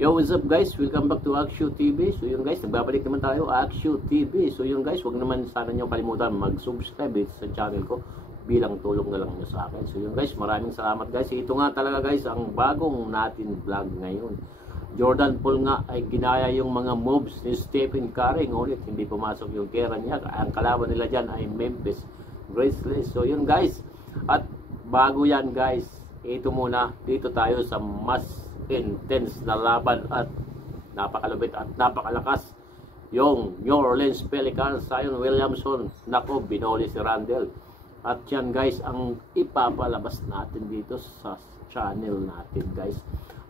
Yo, what's up guys? Welcome back to Akshu TV. So yun guys, nagbabalik naman tayo Akshu TV. So yun guys, huwag naman sana nyo kalimutan mag-subscribe sa channel ko bilang tulong na lang nyo sa akin. So yun guys, maraming salamat guys. Ito nga talaga guys ang bagong natin vlog ngayon. Jordan Poole nga ay ginaya yung mga moves ni Stephen Curry. Ngunit hindi pumasok yung kera niya. Ang kalaban nila dyan ay Memphis Grizzlies. So yun guys, at bago yan guys, ito muna, dito tayo sa mas intense na laban at napakalupit at napakalakas yung New Orleans Pelicans. Zion Williamson, nako, binoli si Randle. At yan guys ang ipapalabas natin dito sa channel natin guys.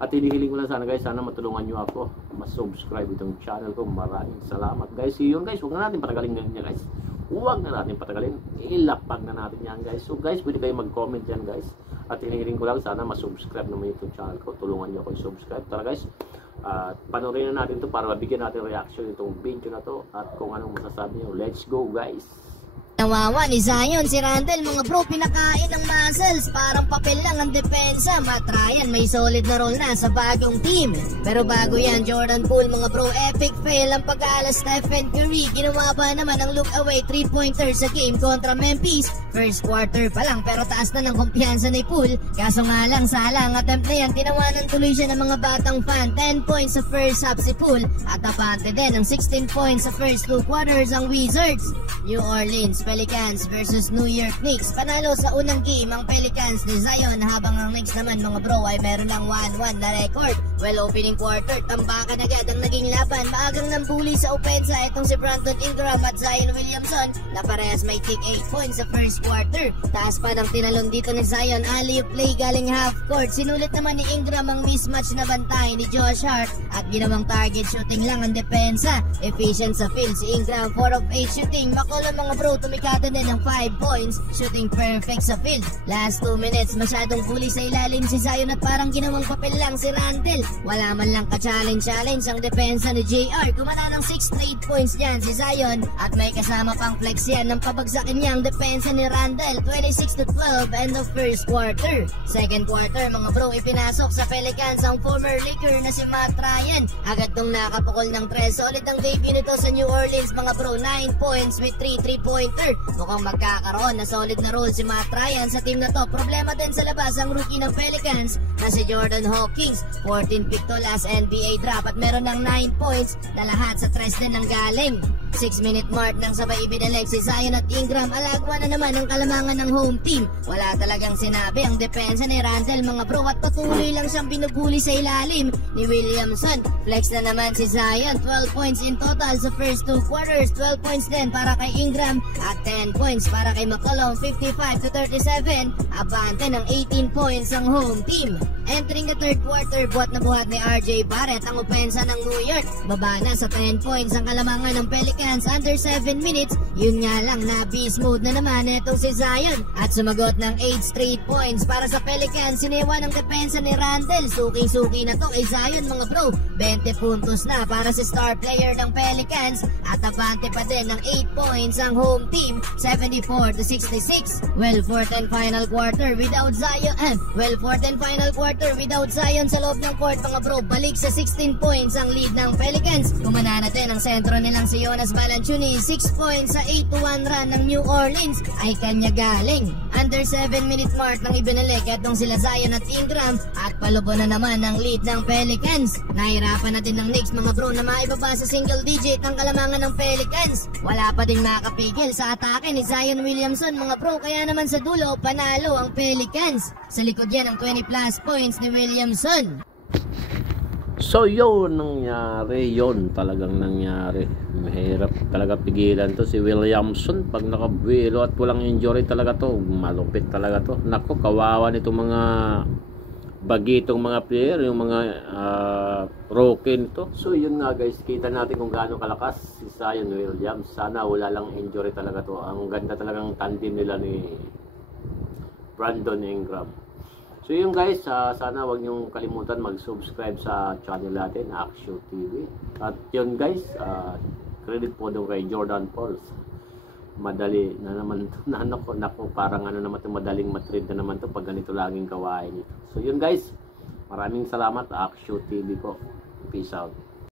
At hinihiling ko lang sana guys, sana matulungan nyo ako mas-subscribe itong channel ko. Maraming salamat guys. So yun guys, huwag na natin patagalin ganyan guys. Huwag na natin patagalin, ilapag na natin yan guys. So guys, pwede kayo mag-comment yan guys. At hinihiling ko lang sana mas-subscribe naman itong channel ko. Tulungan nyo ako i-subscribe. Tara guys, panoorin na natin ito para mabigyan natin reaction itong video na to. At kung anong masasabi nyo, let's go guys. Nawawa ni Zion, si Randle, mga bro, pinakain ng muscles. Parang papel lang ang depensa. Matt Ryan, may solid na role na sa bagong team. Pero bago yan, Jordan Poole, mga bro, epic fail ang pag-alas Stephen Curry. Ginawa ba naman ang look away 3-pointer sa game kontra Memphis? First quarter pa lang, pero taas na ng kumpiyansa ni Poole. Kaso nga lang, salang attempt na yan, tinawanan tuloy siya ng mga batang fan. 10 points sa first half si Poole. At apante din ng 16 points sa first 2 quarters ang Wizards. New Orleans Pelicans versus New York Knicks. Panalo sa unang game ang Pelicans ni Zion, habang ang Knicks naman mga bro ay meron lang 1-1 na record. Well, opening quarter, tambakan agad ang naging laban. Maagang nambuli sa opensa itong si Brandon Ingram at Zion Williamson na parehas may take 8 points sa first quarter. Taas pa ng tinalon dito ni Zion, alley-oop play galing half court. Sinulit naman ni Ingram ang mismatch na bantay ni Josh Hart at ginawang target shooting lang ang depensa. Efficient sa field si Ingram, 4 of 8 shooting. Makulong mga bro, tumikata din ng 5 points, shooting perfect sa field. Last 2 minutes, masyadong huli sa ilalim si Zion at parang ginawang papel lang si Randle. Wala man lang ka-challenge ang depensa ni JR. Kumana ng 6 straight points dyan si Zion at may kasama pang flex yan ng pabagsakin niya ang depensa ni Randle. 26-12 end of first quarter. Second quarter mga bro, ipinasok sa Pelicans ang former Laker na si Matt Ryan. Agad tong nakapukol ng 3. Solid ang debut nito sa New Orleans mga bro, 9 points with 3 3-pointer. Mukhang magkakaroon na solid na role si Matt Ryan sa team na to. Problema din sa labas ang rookie ng Pelicans na si Jordan Hawkins. 14 pick to last NBA draft at meron ng 9 points na lahat sa 3 din ng galing. 6-minute mark nang sabay ibinaleg si Zion at Ingram. Alagwa na naman ang kalamangan ng home team. Wala talagang sinabi ang depensa ni Randle mga bro at patuloy lang siyang binubuli sa ilalim ni Williamson. Flex na naman si Zion, 12 points in total sa first 2 quarters. 12 points din para kay Ingram at 10 points para kay McCollum. 55-37, abante ng 18 points ang home team. Entering the third quarter, buhat na buhat ni RJ Barrett ang opensa ng New York. Baba na sa 10 points ang kalamangan ng Pelicans under 7 minutes. Yun nga lang, na beast mode na naman itong si Zion at sumagot ng 8 straight points para sa Pelicans. Sinewa ng depensa ni Randle. Suking-suki na to kay Zion mga bro. 20 puntos na para si star player ng Pelicans at abante pa din ng 8 points ang home team. 74-66. Well, fourth and final quarter without Zion. Fourth and final quarter without Zion sa loob ng court mga bro. Balik sa 16 points ang lead ng Pelicans. Kumana natin ang sentro nilang si Jonas Valanciunas. 6 points sa 8-1 run ng New Orleans ay kanya galing. Under 7 minute mark nang ibinalik itong sila Zion at Ingram at palubo na naman ang lead ng Pelicans. Nahirapan na din ng Knicks mga bro na maibaba sa single digit ang kalamangan ng Pelicans. Wala pa din makapigil sa atake ni Zion Williamson mga bro, kaya naman sa dulo panalo ang Pelicans. Sa likod yan ang 20 plus points ni Williamson. So yun nangyari, yun talagang nangyari. Mahirap talaga pigilan to si Williamson pag nakabuelo at walang injury talaga to. Malupit talaga to. Nako, kawawa nitong mga bagitong mga player, yung mga rookie nito. So yun nga guys, kita natin kung gaano kalakas si Zion Williams. Sana wala lang injury talaga to. Ang ganda talagang tandem nila ni Brandon Ingram. So yun guys, sana wag niyong kalimutan mag-subscribe sa channel natin, Akshu TV. At yun guys, credit po doon kay Jordan Poole. Madali na naman to, nako, parang ano naman to, madaling matrade na naman to pag ganito laging gawain ito. So yun guys, maraming salamat, Akshu TV po. Peace out.